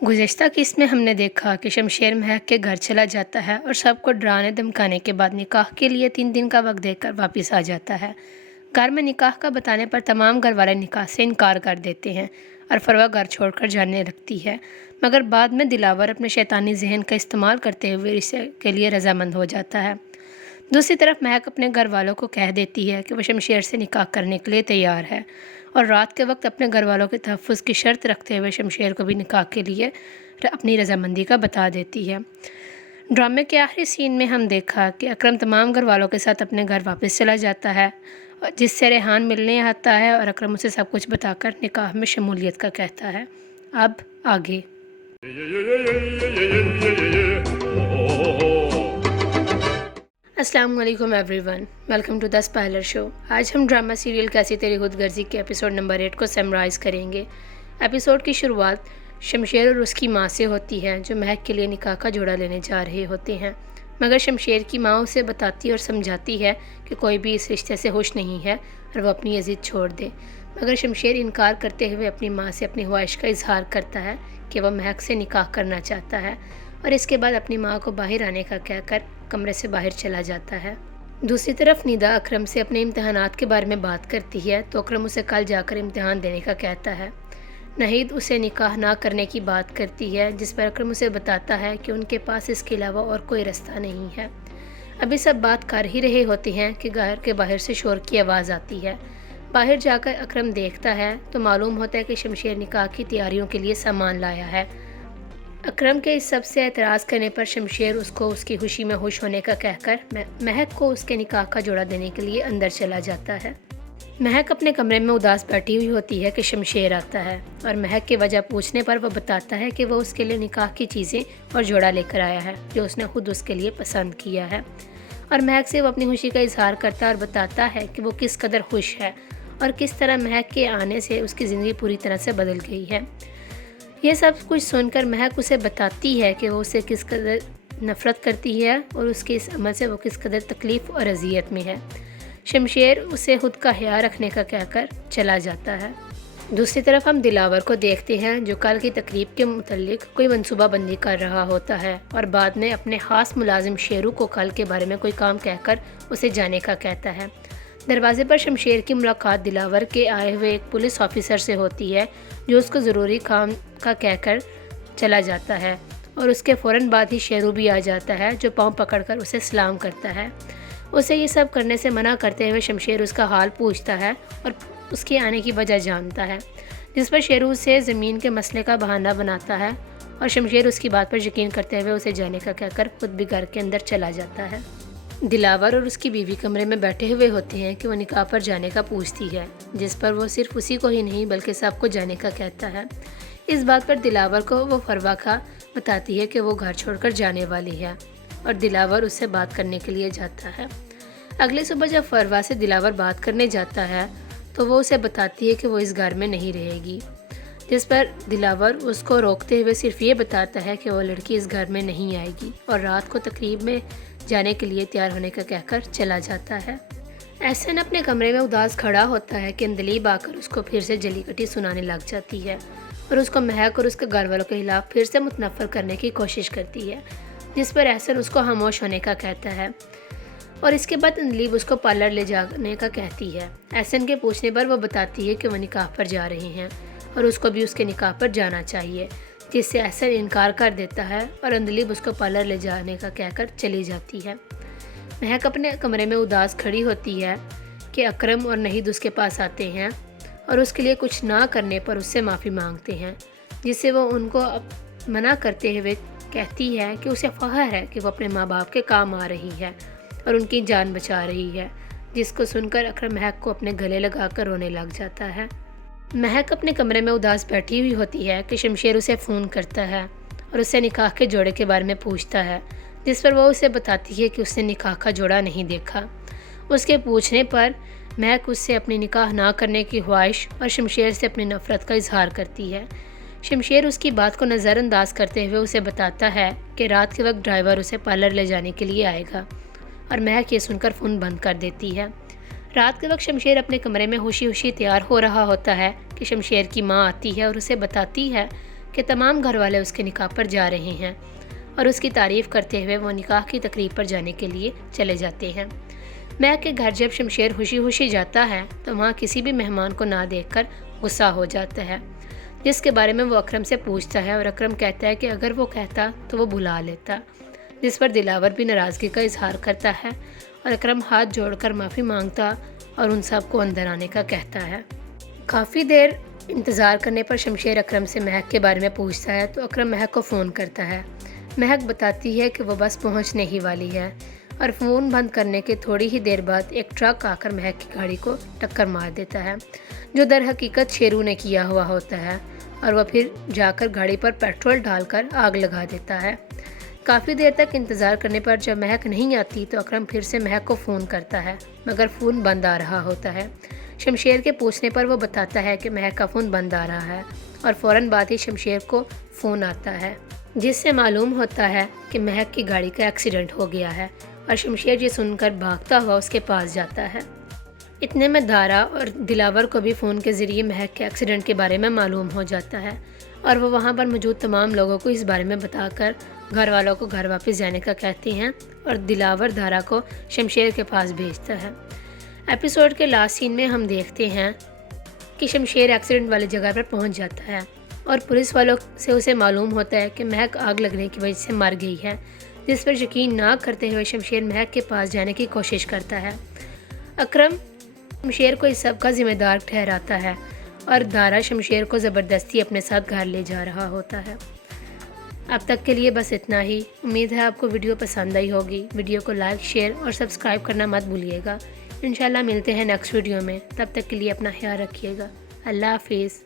गुज़श्ता किस्त में हमने देखा कि शमशेर महक के घर चला जाता है और सबको डराने धमकाने के बाद निकाह के लिए 3 दिन का वक्त देकर वापस आ जाता है। घर में निकाह का बताने पर तमाम घर वाले निकाह से इनकार कर देते हैं और फरवा घर छोड़कर जाने लगती है, मगर बाद में दिलावर अपने शैतानी जहन का इस्तेमाल करते हुए रिश्ते के लिए रजामंद हो जाता है। दूसरी तरफ महक अपने घर वालों को कह देती है कि वह शमशेर से निकाह करने के लिए तैयार है और रात के वक्त अपने घर वालों के तहफ़्फ़ुज़ की शर्त रखते हुए शमशेर को भी निकाह के लिए अपनी रजामंदी का बता देती है। ड्रामे के आखिरी सीन में हम देखा कि अकरम तमाम घर वालों के साथ अपने घर वापस चला जाता है, जिससे रेहान मिलने आता है और अकरम उसे सब कुछ बताकर निकाह में शमूलियत का कहता है। अब आगे। अस्सलाम वालेकुम everyone, welcome to the spoiler show. आज हम ड्रामा सीरियल कैसी तेरी खुदगर्जी के एपिसोड नंबर 8 को समराइज़ करेंगे। एपिसोड की शुरुआत शमशेर और उसकी माँ से होती है, जो महक के लिए निकाह का जोड़ा लेने जा रहे होते हैं, मगर शमशेर की माँ उसे बताती और समझाती है कि कोई भी इस रिश्ते से खुश नहीं है और वह अपनी ज़िद छोड़ दे, मगर शमशेर इनकार करते हुए अपनी माँ से अपनी ख्वाहिश का इजहार करता है कि वह महक से निकाह करना चाहता है और इसके बाद अपनी माँ को बाहर आने का कहकर कमरे से बाहर चला जाता है। दूसरी तरफ निदा अकरम से अपने इम्तहानात के बारे में बात करती है, तो अकरम उसे कल जाकर इम्तहान देने का कहता है। नहीद उसे निकाह ना करने की बात करती है, जिस पर अकरम उसे बताता है कि उनके पास इसके अलावा और कोई रास्ता नहीं है। अभी सब बात कर ही रहे होते हैं कि घर के बाहर से शोर की आवाज़ आती है। बाहर जाकर अकरम देखता है तो मालूम होता है कि शमशेर निकाह की तैयारियों के लिए सामान लाया है। अकरम के इस सब से एतराज़ करने पर शमशेर उसको उसकी खुशी में खुश होने का कहकर महक को उसके निकाह का जोड़ा देने के लिए अंदर चला जाता है। महक अपने कमरे में उदास बैठी हुई होती है कि शमशेर आता है और महक की वजह पूछने पर वह बताता है कि वह उसके लिए निकाह की चीज़ें और जोड़ा लेकर आया है, जो उसने खुद उसके लिए पसंद किया है। और महक से वो अपनी खुशी का इजहार करता है और बताता है कि वो किस कदर खुश है और किस तरह महक के आने से उसकी ज़िंदगी पूरी तरह से बदल गई है। यह सब कुछ सुनकर महक उसे बताती है कि वो उसे किस कदर नफ़रत करती है और उसके इस अमल से वो किस कदर तकलीफ़ और अजियत में है। शमशेर उसे खुद का ख्याल रखने का कहकर चला जाता है। दूसरी तरफ हम दिलावर को देखते हैं, जो कल की तकरीब के मुतल्लिक कोई मनसूबाबंदी कर रहा होता है और बाद में अपने ख़ास मुलाजिम शेरू को कल के बारे में कोई काम कहकर उसे जाने का कहता है। दरवाजे पर शमशेर की मुलाकात दिलावर के आए हुए एक पुलिस ऑफिसर से होती है, जो उसको ज़रूरी काम का कहकर चला जाता है और उसके फ़ौरन बाद ही शेरू भी आ जाता है, जो पाँव पकड़कर उसे सलाम करता है। उसे ये सब करने से मना करते हुए शमशेर उसका हाल पूछता है और उसके आने की वजह जानता है, जिस पर शेरू उसे ज़मीन के मसले का बहाना बनाता है और शमशेर उसकी बात पर यकीन करते हुए उसे जाने का कहकर खुद भी घर के अंदर चला जाता है। दिलावर और उसकी बीवी कमरे में बैठे हुए होते हैं कि वह निकाह पर जाने का पूछती है, जिस पर वो सिर्फ उसी को ही नहीं बल्कि सबको जाने का कहता है। इस बात पर दिलावर को वो फरवा खा बताती है कि वो घर छोड़कर जाने वाली है और दिलावर उससे बात करने के लिए जाता है। अगली सुबह जब फरवा से दिलावर बात करने जाता है तो वो उसे बताती है कि वो इस घर में नहीं रहेगी, जिस पर दिलावर उसको रोकते हुए सिर्फ ये बताता है कि वो लड़की इस घर में नहीं आएगी और रात को तकरीब में जाने के लिए तैयार होने का कहकर चला जाता है। एहसन अपने कमरे में उदास खड़ा होता है कि अंदलीब आकर उसको फिर से जलीकटी सुनाने लग जाती है और उसको महक और उसके घर वालों के खिलाफ फिर से मुतनफ़र करने की कोशिश करती है, जिस पर एहसन उसको खामोश होने का कहता है और इसके बाद अंदलीब उसको पार्लर ले जाने का कहती है। एहसन के पूछने पर वह बताती है कि वह निकाह पर जा रहे हैं और उसको भी उसके निकाह पर जाना चाहिए, जिससे एहसन इनकार कर देता है और अंदलीब उसको पार्लर ले जाने का कहकर चली जाती है। महक अपने कमरे में उदास खड़ी होती है कि अकरम और नहीद उसके पास आते हैं और उसके लिए कुछ ना करने पर उससे माफ़ी मांगते हैं, जिससे वो उनको मना करते हुए कहती है कि उसे फ़ख्र है कि वो अपने माँ बाप के काम आ रही है और उनकी जान बचा रही है, जिसको सुनकर अकरम महक को अपने गले लगाकर रोने लग जाता है। महक अपने कमरे में उदास बैठी हुई होती है कि शमशेर उसे फ़ोन करता है और उससे निकाह के जोड़े के बारे में पूछता है, जिस पर वह उसे बताती है कि उसने निकाह का जोड़ा नहीं देखा। उसके पूछने पर महक उससे अपनी निकाह ना करने की ख्वाहिश और शमशेर से अपनी नफ़रत का इजहार करती है। शमशेर उसकी बात को नज़रअंदाज करते हुए उसे बताता है कि रात के वक्त ड्राइवर उसे पार्लर ले जाने के लिए आएगा और महक ये सुनकर फ़ोन बंद कर देती है। रात के वक्त शमशेर अपने कमरे में खुशी खुशी तैयार हो रहा होता है कि शमशेर की माँ आती है और उसे बताती है کہ تمام گھر والے اس کے نکاح پر جا رہے ہیں اور اس کی تعریف کرتے ہوئے وہ نکاح کی تقریب پر جانے کے لیے چلے جاتے ہیں۔ مہک کے گھر جب شمشیر خوشی خوشی جاتا ہے تو وہاں کسی بھی مہمان کو نہ دیکھ کر غصہ ہو جاتا ہے، جس کے بارے میں وہ اکرم سے پوچھتا ہے اور اکرم کہتا ہے کہ اگر وہ کہتا تو وہ بلا لیتا، جس پر دلاور بھی ناراضگی کا اظہار کرتا ہے اور اکرم ہاتھ جوڑ کر معافی مانگتا اور ان سب کو اندر آنے کا کہتا ہے۔ کافی دیر انتظار کرنے پر شمشیر اکرم سے مہک کے بارے میں پوچھتا ہے تو اکرم مہک کو فون کرتا ہے۔ مہک بتاتی ہے کہ وہ بس پہنچنے ہی والی ہے اور فون بند کرنے کے تھوڑی ہی دیر بعد ایک ٹرک آ کر مہک کی گاڑی کو ٹکر مار دیتا ہے، جو در حقیقت شیرو نے کیا ہوا ہوتا ہے، اور وہ پھر جا کر گاڑی پر پیٹرول ڈال کر آگ لگا دیتا ہے۔ کافی دیر تک انتظار کرنے پر جب مہک نہیں آتی تو اکرم پھر سے مہک کو فون کرتا ہے، مگر فون بند آ رہا ہوتا ہے۔ شمشیر کے پوچھنے پر وہ بتاتا ہے کہ مہک کا فون بند آ رہا ہے اور فوراً بعد ہی شمشیر کو فون آتا ہے، جس سے معلوم ہوتا ہے کہ مہک کی گاڑی کا ایکسیڈنٹ ہو گیا ہے، اور شمشیر یہ سن کر بھاگتا ہوا اس کے پاس جاتا ہے۔ اتنے میں دارا اور دلاور کو بھی فون کے ذریعے مہک کے ایکسیڈنٹ کے بارے میں معلوم ہو جاتا ہے، اور وہ وہاں پر موجود تمام لوگوں کو اس بارے میں بتا کر گھر والوں کو گھر واپس جانے کا کہتے ہیں اور دلاور دارا کو شمشیر کے پاس بھیجتا ہے۔ ایپیسوڈ کے لاسٹ سین میں ہم دیکھتے ہیں کہ شمشیر ایکسیڈنٹ والی جگہ پر پہنچ جاتا ہے اور پولیس والوں سے اسے معلوم ہوتا ہے کہ مہک آگ لگنے کی وجہ سے مر گئی ہے، جس پر یقین نہ کرتے ہوئے شمشیر مہک کے پاس جانے کی کوشش کرتا ہے۔ اکرم شمشیر کو اس سب کا ذمہ دار ٹھہراتا ہے اور دارا شمشیر کو زبردستی اپنے ساتھ گھر لے جا رہا ہوتا ہے۔ اب تک کے لیے بس اتنا ہی۔ امید ہے آپ کو ویڈیو پسند آئی ہوگی۔ ویڈیو کو لائک، شیئر اور سبسکرائب کرنا مت بھولیے گا۔ انشاءاللہ ملتے ہیں نیکسٹ ویڈیو میں، تب تک کے لیے اپنا خیال رکھیے گا۔ اللہ حافظ۔